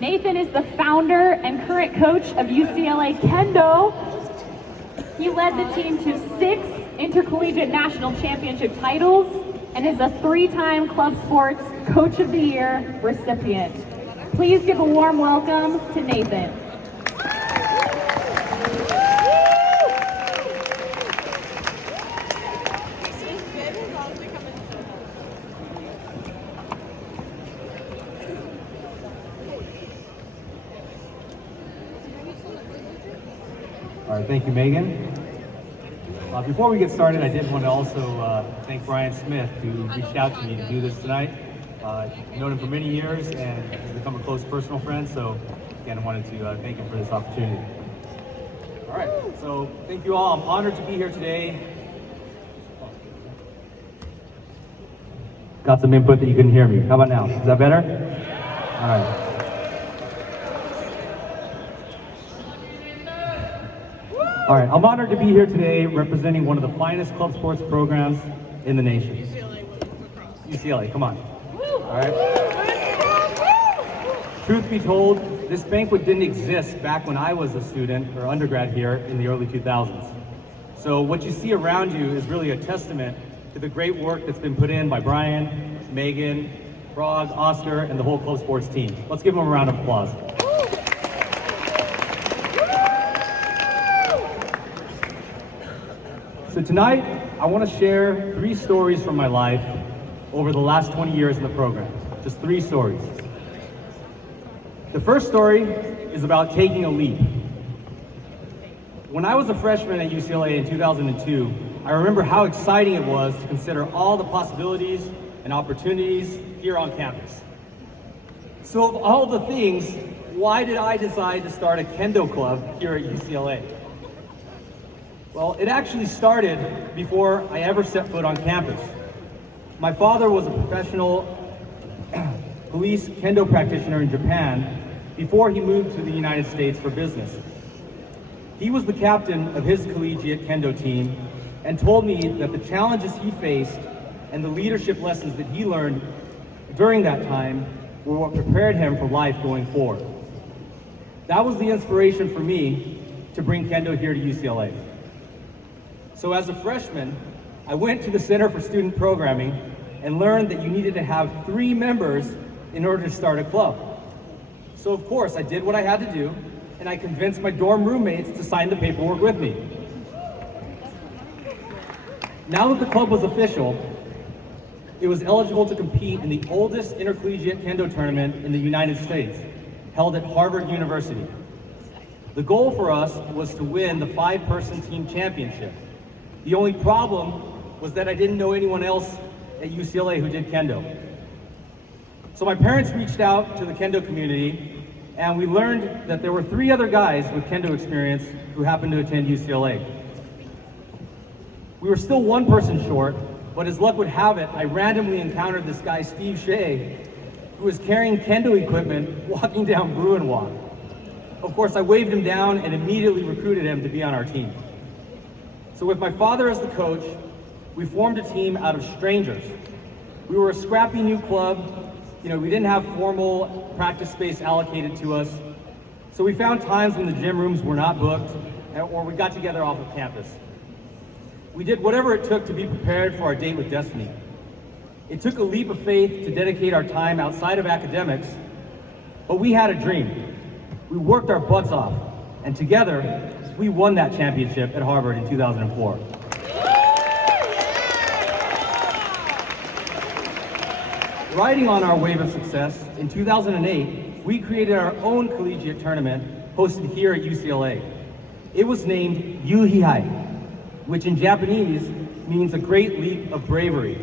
Nathan is the founder and current coach of UCLA Kendo. He led the team to 6 intercollegiate national championship titles and is a 3-time Club Sports Coach of the Year recipient. Please give a warm welcome to Nathan. All right, thank you, Megan. Before we get started, I did want to also thank Brian Smith, who reached out to me to do this tonight. I've known him for many years and has become a close personal friend, so again, I wanted to thank him for this opportunity. All right, so thank you all. I'm honored to be here today. Got some input that you couldn't hear me. How about now? Is that better? All right. All right, I'm honored to be here today representing one of the finest club sports programs in the nation. UCLA, come on. All right. Truth be told, this banquet didn't exist back when I was a student or undergrad here in the early 2000s. So what you see around you is really a testament to the great work that's been put in by Brian, Megan, Frog, Oscar, and the whole club sports team. Let's give them a round of applause. So tonight, I want to share 3 stories from my life over the last 20 years in the program. Just 3 stories. The first story is about taking a leap. When I was a freshman at UCLA in 2002, I remember how exciting it was to consider all the possibilities and opportunities here on campus. So of all the things, why did I decide to start a Kendo club here at UCLA? Well, it actually started before I ever set foot on campus. My father was a professional police Kendo practitioner in Japan before he moved to the United States for business. He was the captain of his collegiate Kendo team and told me that the challenges he faced and the leadership lessons that he learned during that time were what prepared him for life going forward. That was the inspiration for me to bring Kendo here to UCLA. So as a freshman, I went to the Center for Student Programming and learned that you needed to have 3 members in order to start a club. So of course, I did what I had to do, and I convinced my dorm roommates to sign the paperwork with me. Now that the club was official, it was eligible to compete in the oldest intercollegiate Kendo tournament in the United States, held at Harvard University. The goal for us was to win the 5-person team championship. The only problem was that I didn't know anyone else at UCLA who did Kendo. So my parents reached out to the Kendo community, and we learned that there were 3 other guys with Kendo experience who happened to attend UCLA. We were still 1 person short, but as luck would have it, I randomly encountered this guy, Steve Shea, who was carrying Kendo equipment walking down Bruin Walk. Of course, I waved him down and immediately recruited him to be on our team. So with my father as the coach, we formed a team out of strangers. We were a scrappy new club. We didn't have formal practice space allocated to us. So we found times when the gym rooms were not booked, or we got together off of campus. We did whatever it took to be prepared for our date with destiny. It took a leap of faith to dedicate our time outside of academics, but we had a dream. We worked our butts off, and together, we won that championship at Harvard in 2004. Riding on our wave of success, in 2008, we created our own collegiate tournament hosted here at UCLA. It was named Yuhihai, which in Japanese means a great leap of bravery.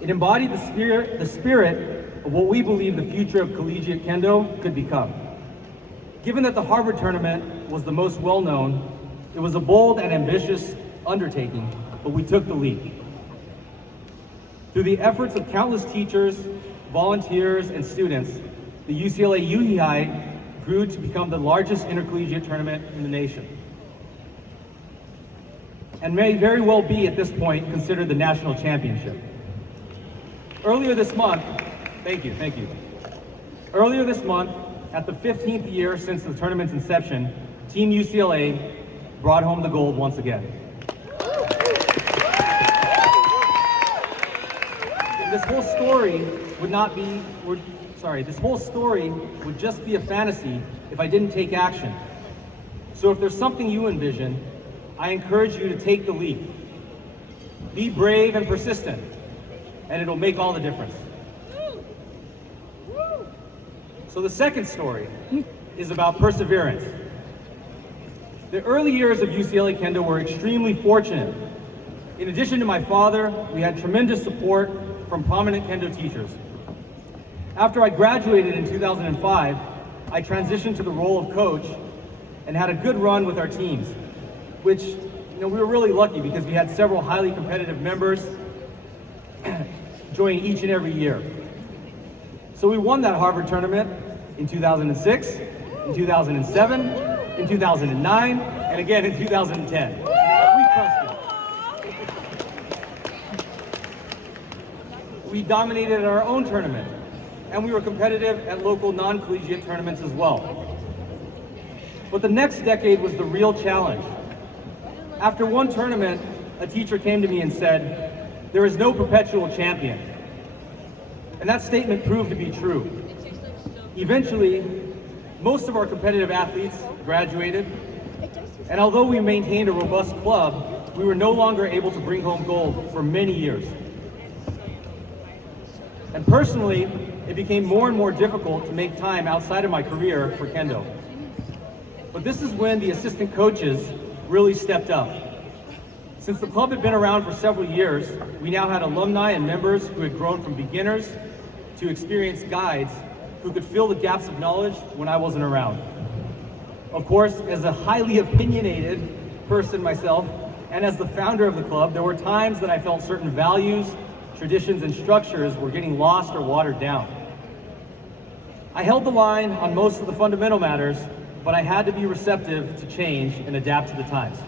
It embodied the spirit of what we believe the future of collegiate Kendo could become. Given that the Harvard tournament was the most well-known, it was a bold and ambitious undertaking, but we took the leap. Through the efforts of countless teachers, volunteers, and students, the UCLA Yuhihai grew to become the largest intercollegiate tournament in the nation, and may very well be at this point considered the national championship. Earlier this month, thank you. Earlier this month, at the 15th year since the tournament's inception, Team UCLA brought home the gold once again. This whole story would just be a fantasy if I didn't take action. So if there's something you envision, I encourage you to take the leap. Be brave and persistent, and it'll make all the difference. So the second story is about perseverance. The early years of UCLA Kendo were extremely fortunate. In addition to my father, we had tremendous support from prominent Kendo teachers. After I graduated in 2005, I transitioned to the role of coach and had a good run with our teams, which we were really lucky because we had several highly competitive members join each and every year. So we won that Harvard tournament in 2006, in 2007, in 2009, and again in 2010. We crushed it. We dominated our own tournament, and we were competitive at local non-collegiate tournaments as well. But the next decade was the real challenge. After one tournament, a teacher came to me and said, "There is no perpetual champion." And that statement proved to be true. Eventually, most of our competitive athletes graduated, and although we maintained a robust club, we were no longer able to bring home gold for many years. And personally, it became more and more difficult to make time outside of my career for Kendo. But this is when the assistant coaches really stepped up. Since the club had been around for several years, we now had alumni and members who had grown from beginners to experienced guides who could fill the gaps of knowledge when I wasn't around. Of course, as a highly opinionated person myself, and as the founder of the club, there were times that I felt certain values, traditions, and structures were getting lost or watered down. I held the line on most of the fundamental matters, but I had to be receptive to change and adapt to the times.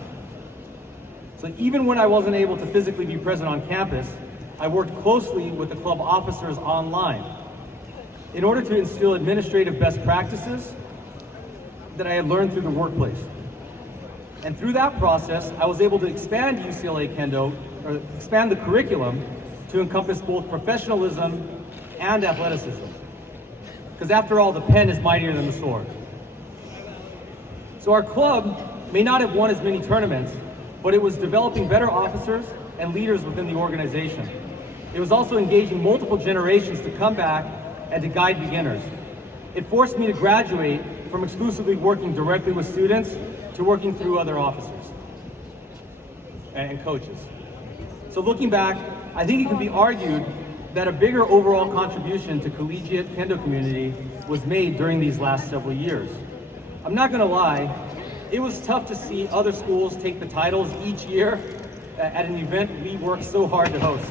So even when I wasn't able to physically be present on campus, I worked closely with the club officers online in order to instill administrative best practices that I had learned through the workplace. And through that process, I was able to expand UCLA Kendo, or expand the curriculum to encompass both professionalism and athleticism. Because after all, the pen is mightier than the sword. So our club may not have won as many tournaments, but it was developing better officers and leaders within the organization. It was also engaging multiple generations to come back and to guide beginners. It forced me to graduate from exclusively working directly with students to working through other officers and coaches. So looking back, I think it can be argued that a bigger overall contribution to collegiate Kendo community was made during these last several years. I'm not gonna lie, it was tough to see other schools take the titles each year at an event we worked so hard to host.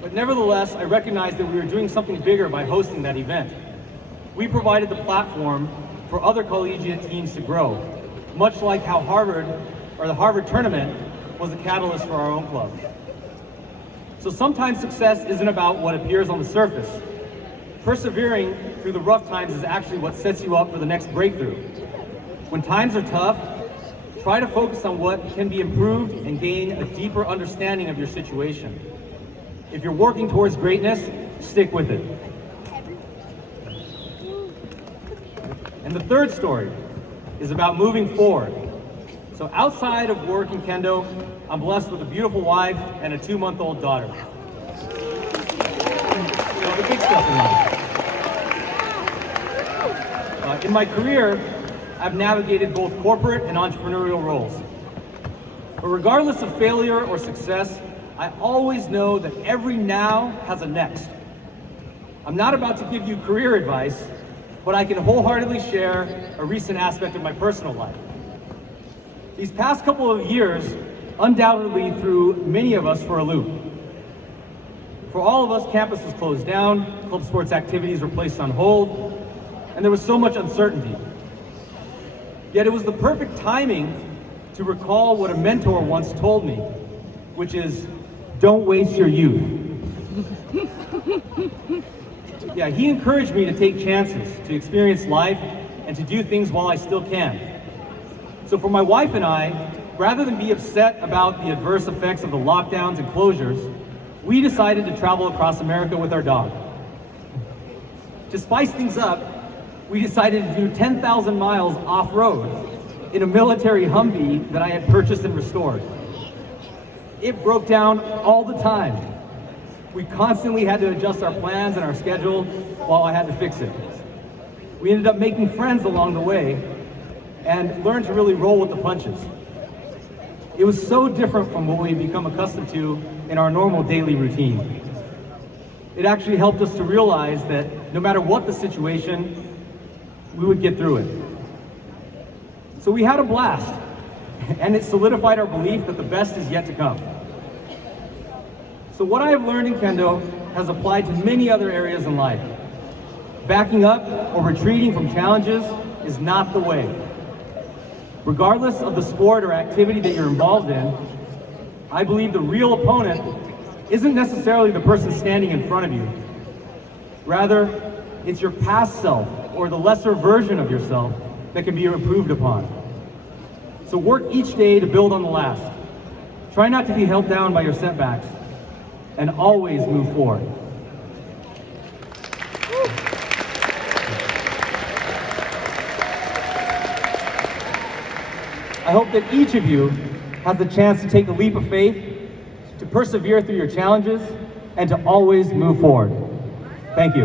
But nevertheless, I recognized that we were doing something bigger by hosting that event. We provided the platform for other collegiate teams to grow, much like how the Harvard tournament was a catalyst for our own club. So sometimes success isn't about what appears on the surface. Persevering through the rough times is actually what sets you up for the next breakthrough. When times are tough, try to focus on what can be improved and gain a deeper understanding of your situation. If you're working towards greatness, stick with it. And the third story is about moving forward. So outside of work in Kendo, I'm blessed with a beautiful wife and a 2-month-old daughter. The big stuff in life. In my career, I've navigated both corporate and entrepreneurial roles. But regardless of failure or success, I always know that every now has a next. I'm not about to give you career advice, but I can wholeheartedly share a recent aspect of my personal life. These past couple of years undoubtedly threw many of us for a loop. For all of us, campus was closed down, club sports activities were placed on hold, and there was so much uncertainty. Yet it was the perfect timing to recall what a mentor once told me, which is, don't waste your youth. Yeah, he encouraged me to take chances, to experience life, and to do things while I still can. So for my wife and I, rather than be upset about the adverse effects of the lockdowns and closures, we decided to travel across America with our dog. To spice things up, we decided to do 10,000 miles off-road in a military Humvee that I had purchased and restored. It broke down all the time. We constantly had to adjust our plans and our schedule while I had to fix it. We ended up making friends along the way and learned to really roll with the punches. It was so different from what we've become accustomed to in our normal daily routine. It actually helped us to realize that no matter what the situation, we would get through it. So we had a blast, and it solidified our belief that the best is yet to come. So what I have learned in Kendo has applied to many other areas in life. Backing up or retreating from challenges is not the way. Regardless of the sport or activity that you're involved in, I believe the real opponent isn't necessarily the person standing in front of you. Rather, it's your past self or the lesser version of yourself that can be improved upon. So work each day to build on the last. Try not to be held down by your setbacks, and always move forward. I hope that each of you has the chance to take the leap of faith, to persevere through your challenges, and to always move forward. Thank you.